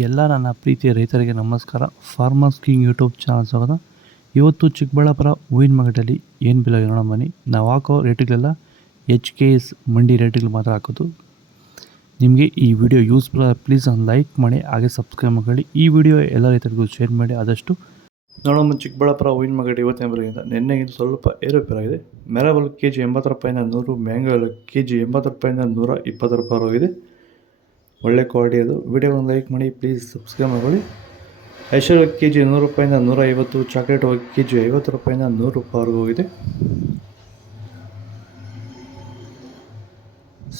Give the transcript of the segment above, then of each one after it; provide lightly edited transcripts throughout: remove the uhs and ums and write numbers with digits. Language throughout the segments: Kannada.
ಎಲ್ಲ ನನ್ನ ಪ್ರೀತಿಯ ರೈತರಿಗೆ ನಮಸ್ಕಾರ. ಫಾರ್ಮರ್ಸ್ ಕಿಂಗ್ ಯೂಟ್ಯೂಬ್ ಚಾನಲ್ ಸ್ವಾಗತ. ಇವತ್ತು ಚಿಕ್ಕಬಳ್ಳಾಪುರ ಹೂವಿನ ಮಾರ್ಕೆಟಲ್ಲಿ ಏನು ಬೆಲೆ ನೋಡೋಣ ಬನ್ನಿ. ನಾವು ಹಾಕೋ ರೇಟ್ಗಳೆಲ್ಲ HKS ಮಂಡಿ ರೇಟ್ಗಳು ಮಾತ್ರ ಹಾಕೋದು. ನಿಮಗೆ ಈ ವಿಡಿಯೋ ಯೂಸ್ಫುಲ್ ಪ್ಲೀಸ್ ಒಂದು ಲೈಕ್ ಮಾಡಿ, ಹಾಗೆ ಸಬ್ಸ್ಕ್ರೈಬ್ ಮಾಡಿ. ಈ ವಿಡಿಯೋ ಎಲ್ಲ ರೈತರಿಗೂ ಶೇರ್ ಮಾಡಿ ಆದಷ್ಟು. ನೋಡೋಣ ಚಿಕ್ಕಬಳ್ಳಾಪುರ ಹೂವಿನ ಮಾರ್ಕೆಟ್ ಇವತ್ತಿನ ಬೆಲೆಗಿಂತ ನಿನ್ನೆಗಿಂತ ಸ್ವಲ್ಪ ಏರುಪೇರಾಗಿದೆ. ಮೆರಬಲ್ ಕೆಜಿ 80 ರೂಪಾಯಿಂದ 100, ಮ್ಯಾಂಗೋ ಕೆಜಿ 80 ರೂಪಾಯಿಂದ 120 ರೂಪಾಯಿ ಹೋಗಿದೆ. ಒಳ್ಳೆ ಕ್ವಾಲಿಟಿ ಅದು. ವಿಡಿಯೋ ಒಂದು ಲೈಕ್ ಮಾಡಿ, ಪ್ಲೀಸ್ ಸಬ್ಸ್ಕ್ರೈಬ್ ಮಾಡಿ. ಐಶ್ವರ್ಯ ಕೆಜಿ 100 ರೂಪಾಯಿಂದ 150, ಚಾಕ್ಲೇಟ್ ಕೆಜಿ 50 ರೂಪಾಯಿಂದ 100 ರೂಪಾಯಿವರೆಗೂ ಹೋಗಿದೆ.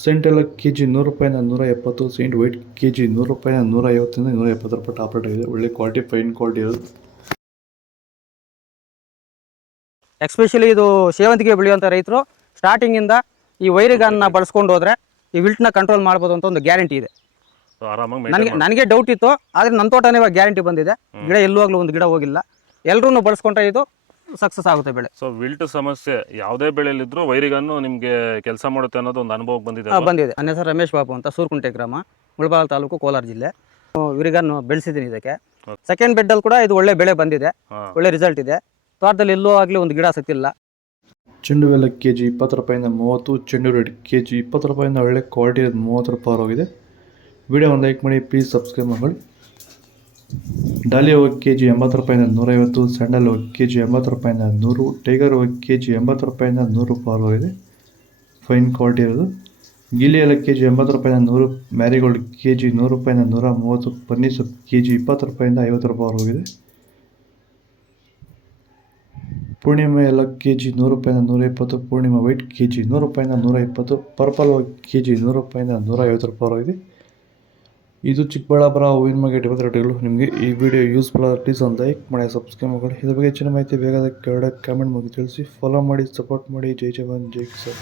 ಸೆಂಟ್ ಎಲ್ಲ ಕೆಜಿ 100 ರೂಪಾಯಿಂದ 170, ಸೆಂಟ್ ವೈಟ್ ಕೆಜಿ 100 ರೂಪಾಯಿಂದ 150 170 ರೂಪಾಯಿ ಟಾಪ್ ರೇಟ್ ಆಗಿದೆ. ಒಳ್ಳೆ ಕ್ವಾಲಿಟಿ, ಫೈನ್ ಕ್ವಾಲಿಟಿ ಇರೋದು. ಎಸ್ಪೆಷಲಿ ಇದು ಸೇವಂತಿಗೆ ಬೆಳೆಯುವಂಥ ರೈತರು ಸ್ಟಾರ್ಟಿಂಗಿಂದ ಈ ವೈರಿಗಾನ್ನ ಬಳಸ್ಕೊಂಡು ಹೋದ್ರೆ ಈ ವಿಲ್ಟ್ನ ಕಂಟ್ರೋಲ್ ಮಾಡ್ಬೋದು ಅಂತ ಒಂದು ಗ್ಯಾರಂಟಿ ಇದೆ. ನನಗೆ ಡೌಟ್ ಇತ್ತು, ಆದರೆ ನನ್ನ ತೋಟನೇ ಇವಾಗ ಗ್ಯಾರಂಟಿ ಬಂದಿದೆ. ಗಿಡ ಎಲ್ಲುವಾಗಲೂ ಒಂದು ಗಿಡ ಹೋಗಿಲ್ಲ. ಎಲ್ಲರೂ ಬಳಸ್ಕೊಂಡ್ರೆ ಇದು ಸಕ್ಸಸ್ ಆಗುತ್ತೆ ಬೆಳೆ. ಸೊ ವಿಲ್ಟ್ ಸಮಸ್ಯೆ ಯಾವುದೇ ಬೆಳೆಯಲ್ಲಿದ್ರೂ ವೈರಿಗನ್ನು ನಿಮಗೆ ಕೆಲಸ ಮಾಡುತ್ತೆ ಅನ್ನೋದು ಒಂದು ಅನುಭವ ಬಂದಿದೆ. ಬಂದಿದೆ. ನನ್ನ ಹೆಸರು ರಮೇಶ್ ಬಾಬು ಅಂತ, ಸೂರ್ಕುಂಟೆ ಗ್ರಾಮ, ಮುಳಬಾಗಿಲು ತಾಲೂಕು, ಕೋಲಾರ ಜಿಲ್ಲೆ. ವಿರಿಗನ್ನು ಬೆಳೆಸಿದ್ದೀನಿ. ಇದಕ್ಕೆ ಸೆಕೆಂಡ್ ಬೆಡ್ಡಲ್ಲಿ ಕೂಡ ಇದು ಒಳ್ಳೆ ಬೆಳೆ ಬಂದಿದೆ, ಒಳ್ಳೆ ರಿಸಲ್ಟ್ ಇದೆ. ತೋಟದಲ್ಲಿ ಎಲ್ಲೂ ಆಗಲಿ ಒಂದು ಗಿಡ ಸತ್ತಿಲ್ಲ. ಚೆಂಡು ಬೆಲ್ಲ ಕೆಜಿ 20 ರೂಪಾಯಿಂದ 30, ಚೆಂಡು ರೆಡ್ ಕೆಜಿ 20 ರೂಪಾಯಿಂದ ಒಳ್ಳೆ ಕ್ವಾಲಿಟಿ 30 ರೂಪಾಯಿ ಹೋಗಿದೆ. ವಿಡಿಯೋ ಒಂದು ಲೈಕ್ ಮಾಡಿ, ಪ್ಲೀಸ್ ಸಬ್ಸ್ಕ್ರೈಬ್ ಮಾಡಿ. ಡಾಲಿಯಾ ಹೋಗಿ ಕೆಜಿ 80 ರೂಪಾಯಿಂದ 150, ಸ್ಯಾಂಡಲ್ ಹೋಗಿ ಕೆಜಿ 80 ರೂಪಾಯಿಂದ 100, ಟೈಗರ್ ಹೋಗಿ ಕೆಜಿ 80 ರೂಪಾಯಿಂದ 100 ರೂಪಾಯಿ ಹೋಗಿದೆ. ಫೈನ್ ಕ್ವಾಲಿಟಿ ಇರೋದು. ಗಿಲಿ ಎಲ್ಲ ಕೆಜಿ 80 ರೂಪಾಯಿಂದ 100, ಮ್ಯಾರಿಗೋಲ್ಡ್ ಕೆಜಿ 100 ರೂಪಾಯಿಂದ 130, ಪನ್ನೀರ್ ಸೊಪ್ಪು ಕೆಜಿ 20 ರೂಪಾಯಿಂದ 50 ರೂಪಾಯಿ ಹೋಗಿದೆ. ಪೂರ್ಣಿಮಾ ಎಲ್ಲ ಕೆಜಿ 100 ರೂಪಾಯಿಂದ 120, ಪೂರ್ಣಿಮಾ ವೈಟ್ ಕೆಜಿ 100 ರೂಪಾಯಿಂದ 120, ಪರ್ಪಲ್ ಕೆಜಿ 100 ರೂಪಾಯಿಂದ 150 ರೂಪಾಯಿ ಹೋಗಿದೆ. ಇದು ಚಿಕ್ಕಬಳ್ಳಾಪುರ ಹೂವಿನ ಮಾರ್ಕೆಟ್ ಇವತ್ತು ರೇಟ್ಗಳು. ನಿಮಗೆ ಈ ವಿಡಿಯೋ ಯೂಸ್ಫುಲ್ ಆದರೆ ಪ್ಲೀಸ್ ಒಂದು ಲೈಕ್ ಮಾಡಿ, ಸಬ್ಸ್ಕ್ರೈಬ್ ಮಾಡಿ. ಇದ್ರ ಬಗ್ಗೆ ಹೆಚ್ಚಿನ ಮಾಹಿತಿ ಬೇಕಾದ ಕೆಳಗಡೆ ಕಾಮೆಂಟ್ ಮಾಡಿ ತಿಳಿಸಿ. ಫಾಲೋ ಮಾಡಿ, ಸಪೋರ್ಟ್ ಮಾಡಿ. ಜೈ ಜವಾನ್, ಜೈ ಕಿಸಾನ್.